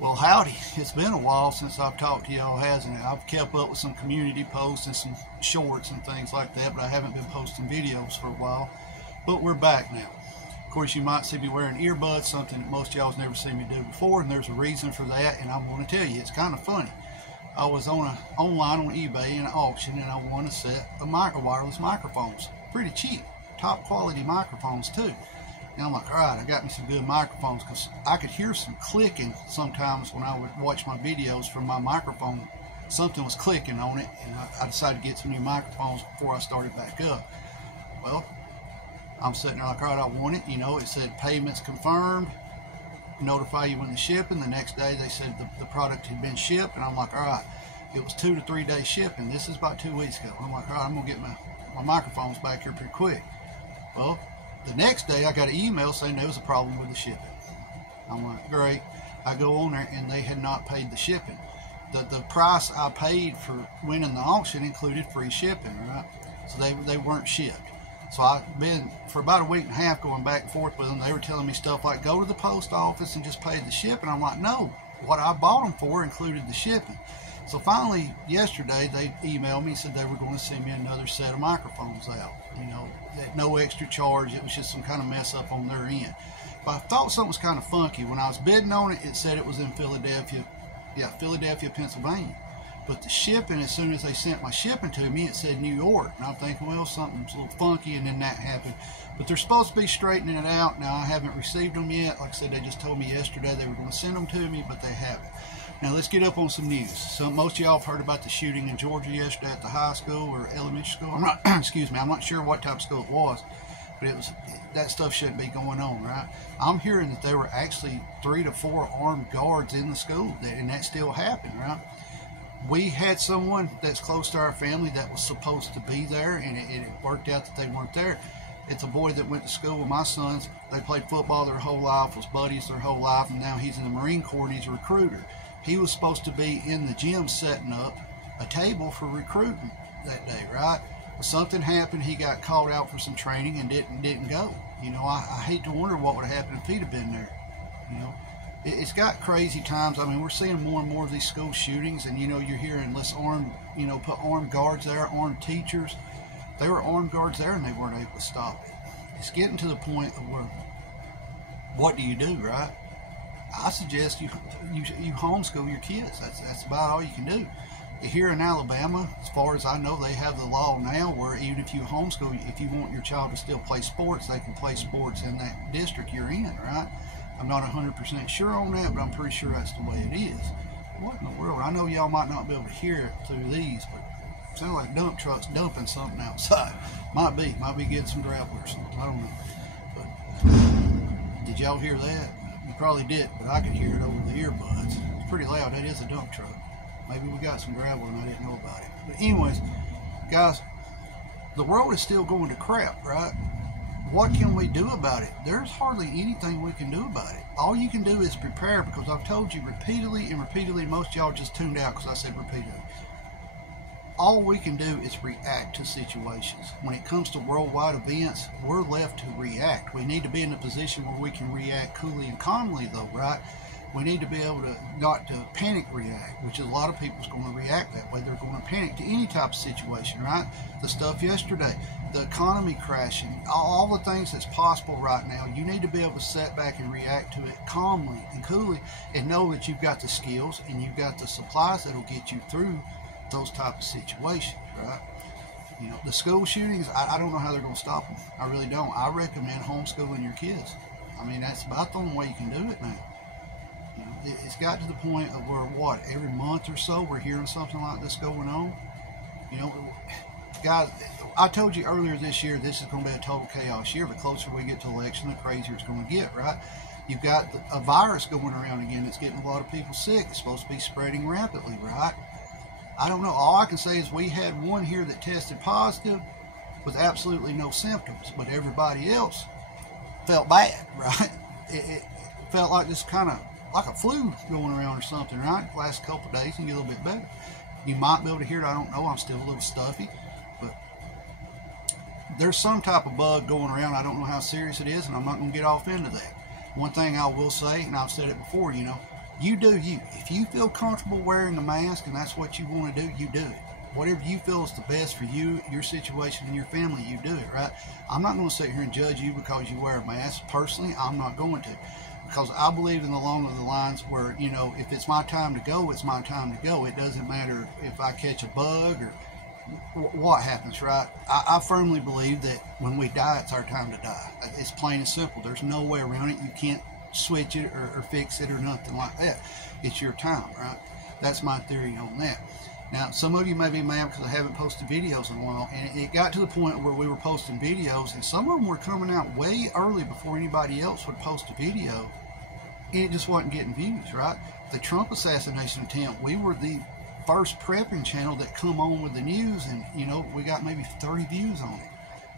Well, howdy. It's been a while since I've talked to y'all, hasn't it? I've kept up with some community posts and some shorts and things like that, but I haven't been posting videos for a while. But we're back now. Of course, you might see me wearing earbuds, something that most of y'all's never seen me do before, and there's a reason for that, and I'm going to tell you. It's kind of funny. I was online on eBay in an auction, and I won a set of wireless microphones. Pretty cheap. Top quality microphones, too. And I'm like, all right, I got me some good microphones, because I could hear some clicking sometimes when I would watch my videos from my microphone. Something was clicking on it, and I decided to get some new microphones before I started back up. Well, I'm sitting there like, all right, I want it. You know, it said payments confirmed, notify you when the shipping. The next day they said the product had been shipped, and I'm like, all right, it was 2 to 3 day shipping. This is about 2 weeks ago. I'm like, all right, I'm gonna get my microphones back here pretty quick. Well, the next day I got an email saying there was a problem with the shipping. I'm like, great. I go on there and they had not paid the shipping. The price I paid for winning the auction included free shipping, right? So they weren't shipped. So I've been for about a week and a half going back and forth with them. They were telling me stuff like, go to the post office and just pay the shipping. I'm like, no, what I bought them for included the shipping. So finally, yesterday, they emailed me and said they were going to send me another set of microphones out. You know, at no extra charge. It was just some kind of mess up on their end. But I thought something was kind of funky. When I was bidding on it, it said it was in Philadelphia, Pennsylvania. But the shipping, as soon as they sent my shipping to me, it said New York. And I'm thinking, well, something's a little funky, and then that happened. But they're supposed to be straightening it out. Now, I haven't received them yet. Like I said, they just told me yesterday they were going to send them to me, but they haven't. Now, let's get up on some news. So, most of y'all have heard about the shooting in Georgia yesterday at the high school or elementary school. I'm not, excuse me, I'm not sure what type of school it was, but that stuff shouldn't be going on, right? I'm hearing that there were actually 3 to 4 armed guards in the school, and that still happened, right? We had someone that's close to our family that was supposed to be there, and it worked out that they weren't there. It's a boy that went to school with my sons. They played football their whole life, was buddies their whole life, and now he's in the Marine Corps and he's a recruiter. He was supposed to be in the gym setting up a table for recruiting that day, right? But something happened. He got called out for some training and didn't go. You know, I hate to wonder what would have happened if he'd have been there. You know, it's got crazy times. I mean, we're seeing more and more of these school shootings, and you know, you're hearing let's arm, you know, put armed guards there, armed teachers. They were armed guards there, and they weren't able to stop it. It's getting to the point of where, what do you do, right? I suggest you homeschool your kids. That's about all you can do. Here in Alabama, as far as I know, they have the law now where even if you homeschool, if you want your child to still play sports, they can play sports in that district you're in, right? I'm not 100% sure on that, but I'm pretty sure that's the way it is. What in the world? I know y'all might not be able to hear it through these, but it sounds like dump trucks dumping something outside. Might be getting some gravel or something. I don't know. But did y'all hear that? You probably did, but I could hear it over the earbuds. It's pretty loud. That is a dump truck. Maybe we got some gravel and I didn't know about it. But anyways, guys, the world is still going to crap, right? What can we do about it? There's hardly anything we can do about it. All you can do is prepare, because I've told you repeatedly and repeatedly. Most of y'all just tuned out because I said repeatedly. All we can do is react to situations. When it comes to worldwide events, we're left to react. We need to be in a position where we can react coolly and calmly, though, right? We need to be able to not to panic react, which is a lot of people's going to react that way. They're going to panic to any type of situation, right? The stuff yesterday, the economy crashing, all the things that's possible right now. You need to be able to sit back and react to it calmly and coolly, and know that you've got the skills and you've got the supplies that'll get you through those type of situations, right? You know, the school shootings, I don't know how they're going to stop them. I really don't. I recommend homeschooling your kids. I mean, that's about the only way you can do it now. You know, it's got to the point of where, what, every month or so we're hearing something like this going on. You know, guys, I told you earlier this year this is going to be a total chaos year. The closer we get to election, the crazier it's going to get, right? You've got a virus going around again that's getting a lot of people sick. It's supposed to be spreading rapidly, right? I don't know. All I can say is we had one here that tested positive with absolutely no symptoms, but everybody else felt bad, right? It felt like this kind of like a flu going around or something, right? The last couple of days and get a little bit better. You might be able to hear it. I don't know. I'm still a little stuffy, but there's some type of bug going around. I don't know how serious it is, and I'm not going to get off into that. One thing I will say, and I've said it before, you know, You do you. If you feel comfortable wearing a mask and that's what you want to do, you do it. Whatever you feel is the best for you, your situation, and your family, you do it, right? I'm not going to sit here and judge you because you wear a mask. Personally, I'm not going to. Because I believe in the along the lines where, you know, if it's my time to go, it's my time to go. It doesn't matter if I catch a bug or what happens, right? I firmly believe that when we die, it's our time to die. It's plain and simple. There's no way around it. You can't switch it or fix it or nothing like that. It's your time, right? That's my theory on that. Now, some of you may be mad because I haven't posted videos in a while, and it got to the point where we were posting videos, and some of them were coming out way early before anybody else would post a video, and it just wasn't getting views, right? The Trump assassination attempt, we were the first prepping channel that come on with the news, and, you know, we got maybe 30 views on it.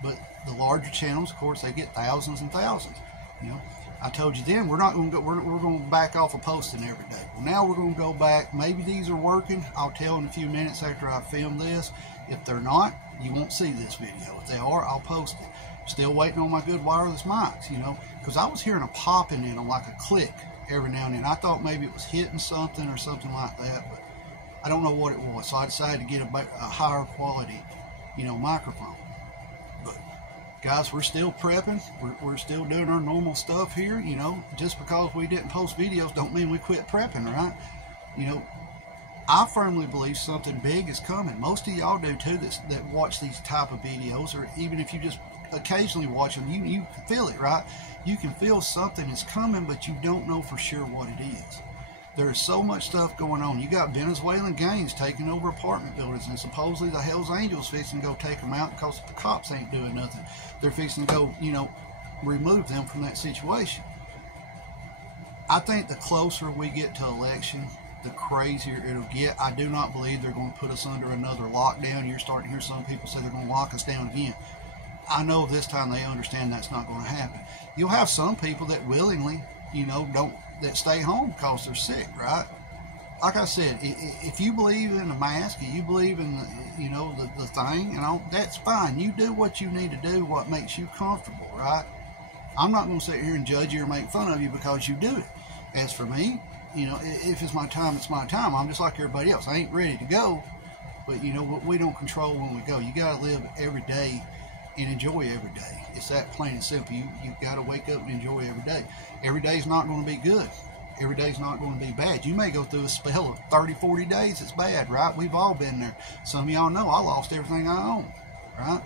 But the larger channels, of course, they get thousands and thousands, you know. I told you then we're not going to go. We're going to back off of posting every day. Well, now we're going to go back. Maybe these are working. I'll tell in a few minutes after I film this. If they're not, you won't see this video. If they are, I'll post it. Still waiting on my good wireless mics, you know, because I was hearing a popping in them, like a click every now and then. I thought maybe it was hitting something or something like that, but I don't know what it was. So I decided to get a higher quality, you know, microphone. Guys, we're still prepping. We're still doing our normal stuff here. You know, just because we didn't post videos don't mean we quit prepping, right? You know, I firmly believe something big is coming. Most of y'all do too that watch these type of videos, or even if you just occasionally watch them, you can feel it, right? You can feel something is coming, but you don't know for sure what it is. There's so much stuff going on. You got Venezuelan gangs taking over apartment buildings, and supposedly the Hells Angels fixing to go take them out because the cops ain't doing nothing. They're fixing to go, you know, remove them from that situation. I think the closer we get to election, the crazier it'll get. I do not believe they're going to put us under another lockdown. You're starting to hear some people say they're going to lock us down again. I know this time they understand that's not going to happen. You'll have some people that willingly, you know, that stay home because they're sick, right? Like I said, if you believe in the mask, if you believe in the, you know, the thing, you know, that's fine. You do what you need to do, what makes you comfortable, right? I'm not going to sit here and judge you or make fun of you because you do it. As for me, you know, if it's my time, it's my time. I'm just like everybody else. I ain't ready to go, but you know, we don't control when we go. You got to live every day and enjoy every day. It's that plain and simple. You've got to wake up and enjoy every day. Every day's not going to be good. Every day's not going to be bad. You may go through a spell of 30, 40 days. It's bad, right? We've all been there. Some of y'all know I lost everything I own, right?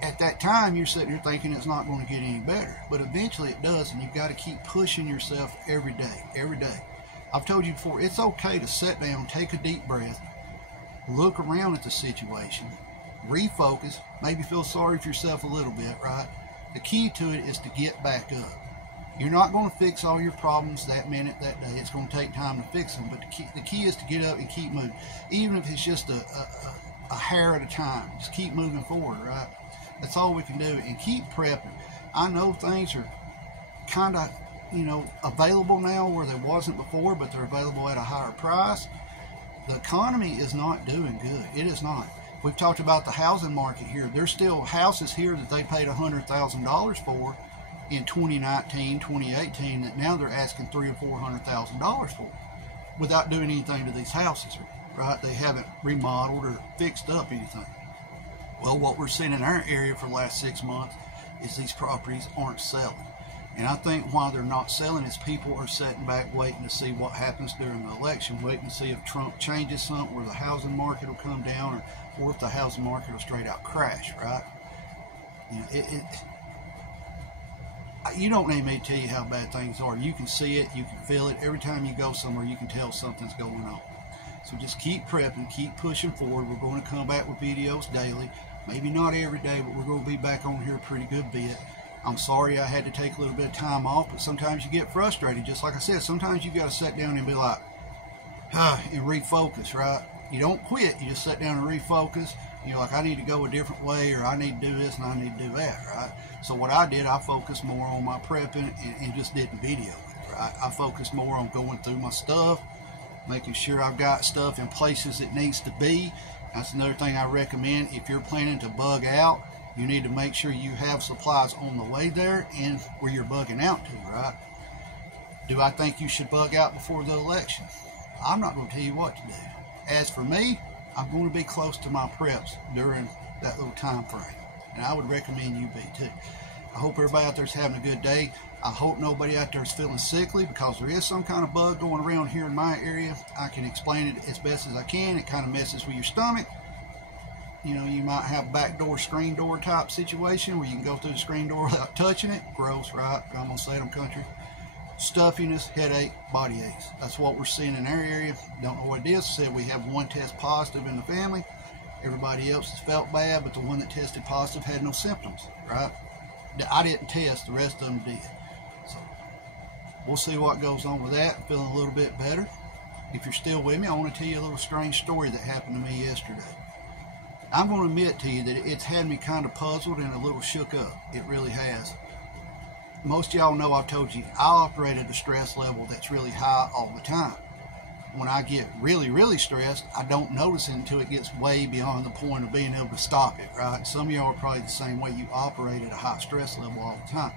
At that time, you're sitting there thinking it's not going to get any better. But eventually it does, and you've got to keep pushing yourself every day, every day. I've told you before, it's okay to sit down, take a deep breath, look around at the situation, refocus, maybe feel sorry for yourself a little bit, right? The key to it is to get back up. You're not going to fix all your problems that minute, that day. It's going to take time to fix them, but the key is to get up and keep moving. Even if it's just a hair at a time, just keep moving forward, right? That's all we can do, and keep prepping. I know things are kind of, you know, available now where they wasn't before, but they're available at a higher price. The economy is not doing good. It is not. We've talked about the housing market here. There's still houses here that they paid $100,000 for in 2019, 2018, that now they're asking $300,000 or $400,000 for without doing anything to these houses, right? They haven't remodeled or fixed up anything. Well, what we're seeing in our area for the last 6 months is these properties aren't selling. And I think why they're not selling is people are sitting back waiting to see what happens during the election, waiting to see if Trump changes something, where the housing market will come down, or if the housing market will straight out crash, right? You know, you don't need me to tell you how bad things are. You can see it, you can feel it. Every time you go somewhere, you can tell something's going on. So just keep prepping, keep pushing forward. We're going to come back with videos daily. Maybe not every day, but we're going to be back on here a pretty good bit. I'm sorry I had to take a little bit of time off, but sometimes you get frustrated. Just like I said, sometimes you got to sit down and be like, and refocus, right? You don't quit. You just sit down and refocus. You're like, I need to go a different way, or I need to do this and I need to do that, right? So what I did, I focused more on my prepping and just didn't video it, right? I focused more on going through my stuff, making sure I've got stuff in places it needs to be. That's another thing I recommend. If you're planning to bug out, you need to make sure you have supplies on the way there and where you're bugging out to, right? Do I think you should bug out before the election? I'm not going to tell you what to do. As for me, I'm going to be close to my preps during that little time frame, and I would recommend you be too. I hope everybody out there is having a good day. I hope nobody out there is feeling sickly, because there is some kind of bug going around here in my area. I can explain it as best as I can. It kind of messes with your stomach. You know, you might have backdoor, screen door type situation where you can go through the screen door without touching it. Gross, right? I'm going to say it, I'm country. Stuffiness, headache, body aches. That's what we're seeing in our area. Don't know what it is. Said we have one test positive in the family. Everybody else has felt bad, but the one that tested positive had no symptoms, right? I didn't test, the rest of them did. So we'll see what goes on with that. I'm feeling a little bit better. If you're still with me, I want to tell you a little strange story that happened to me yesterday. I'm going to admit to you that it's had me kind of puzzled and a little shook up. It really has. Most of y'all know I've told you I operate at a stress level that's really high all the time. When I get really, really stressed, I don't notice it until it gets way beyond the point of being able to stop it, right? Some of y'all are probably the same way. You operate at a high stress level all the time.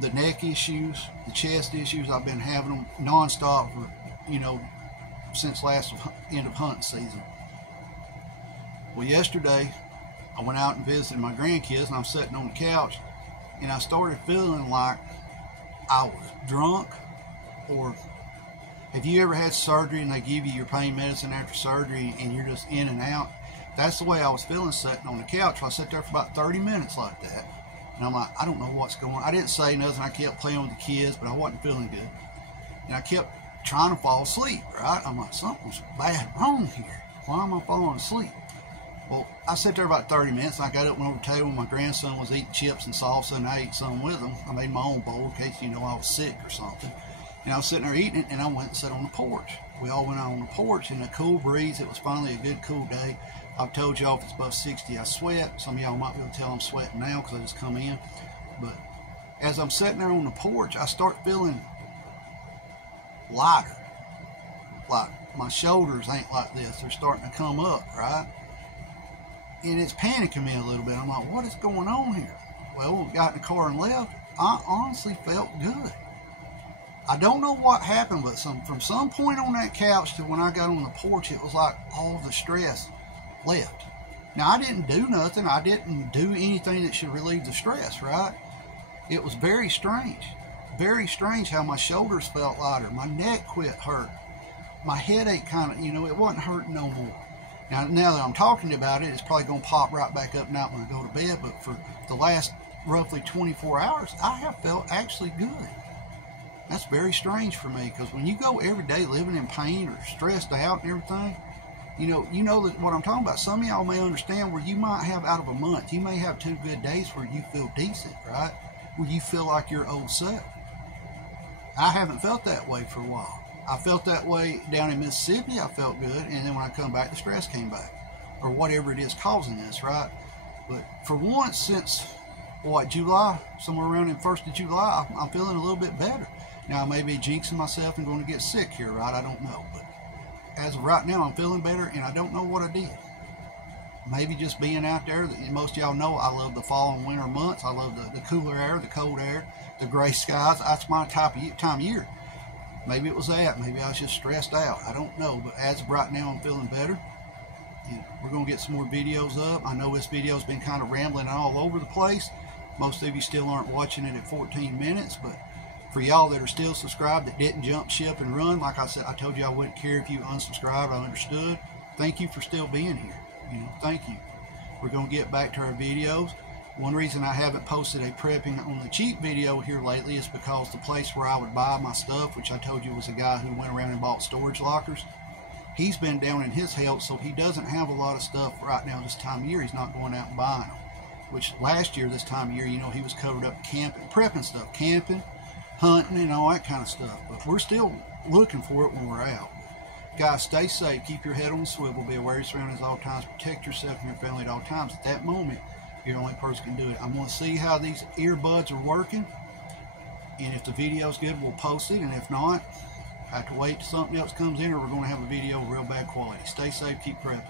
The neck issues, the chest issues, I've been having them nonstop for, you know, since last end of hunting season. Well, yesterday, I went out and visited my grandkids, and I'm sitting on the couch, and I started feeling like I was drunk. Or have you ever had surgery and they give you your pain medicine after surgery and you're just in and out? That's the way I was feeling sitting on the couch. I sat there for about 30 minutes like that, and I'm like, I don't know what's going on. I didn't say nothing. I kept playing with the kids, but I wasn't feeling good, and I kept trying to fall asleep, right? I'm like, something's bad wrong here. Why am I falling asleep? Well, I sat there about 30 minutes, and I got up and went over the table. My grandson was eating chips and salsa, and I ate some with him. I made my own bowl in case, you know, I was sick or something. And I was sitting there eating it, and I went and sat on the porch. We all went out on the porch in a cool breeze. It was finally a good, cool day. I've told y'all if it's above 60, I sweat. Some of y'all might be able to tell I'm sweating now because I just come in. But as I'm sitting there on the porch, I start feeling lighter. Like my shoulders ain't like this. They're starting to come up, right? And it's panicking me a little bit. I'm like, what is going on here? Well, when we got in the car and left, I honestly felt good. I don't know what happened, but from some point on that couch to when I got on the porch, it was like all the stress left. Now, I didn't do nothing. I didn't do anything that should relieve the stress, right? It was very strange. Very strange how my shoulders felt lighter. My neck quit hurt. My headache kind of, you know, it wasn't hurting no more. Now that I'm talking about it, it's probably going to pop right back up now when I go to bed, but for the last roughly 24 hours, I have felt actually good. That's very strange for me, because when you go every day living in pain or stressed out and everything, you know that what I'm talking about. Some of y'all may understand where you might have out of a month, you may have 2 good days where you feel decent, right? Where you feel like your old self. I haven't felt that way for a while. I felt that way down in Mississippi. I felt good, and then when I come back, the stress came back, or whatever it is causing this, right? But for once, since what, July, somewhere around in 1st of July, I'm feeling a little bit better. Now, I may be jinxing myself and going to get sick here, right? I don't know, but as of right now, I'm feeling better, and I don't know what I did. Maybe just being out there. Most of y'all know I love the fall and winter months. I love the cooler air, the cold air, the gray skies. That's my time of year. Maybe it was that. Maybe I was just stressed out. I don't know. But as of right now, I'm feeling better. And we're going to get some more videos up. I know this video's been kind of rambling all over the place. Most of you still aren't watching it at 14 minutes. But for y'all that are still subscribed, that didn't jump ship and run, like I said, I told you I wouldn't care if you unsubscribed. I understood. Thank you for still being here. You know, thank you. We're going to get back to our videos. One reason I haven't posted a prepping on the cheap video here lately is because the place where I would buy my stuff, which I told you was a guy who went around and bought storage lockers, he's been down in his health, so he doesn't have a lot of stuff right now this time of year. He's not going out and buying them. Which last year, this time of year, you know, he was covered up camping, prepping stuff, camping, hunting, and all that kind of stuff. But we're still looking for it when we're out. Guys, stay safe. Keep your head on the swivel. Be aware of your surroundings at all times. Protect yourself and your family at all times. At that moment, you're the only person who can do it. I'm going to see how these earbuds are working. And if the video's good, we'll post it. And if not, I have to wait till something else comes in, or we're going to have a video of real bad quality. Stay safe. Keep prepping.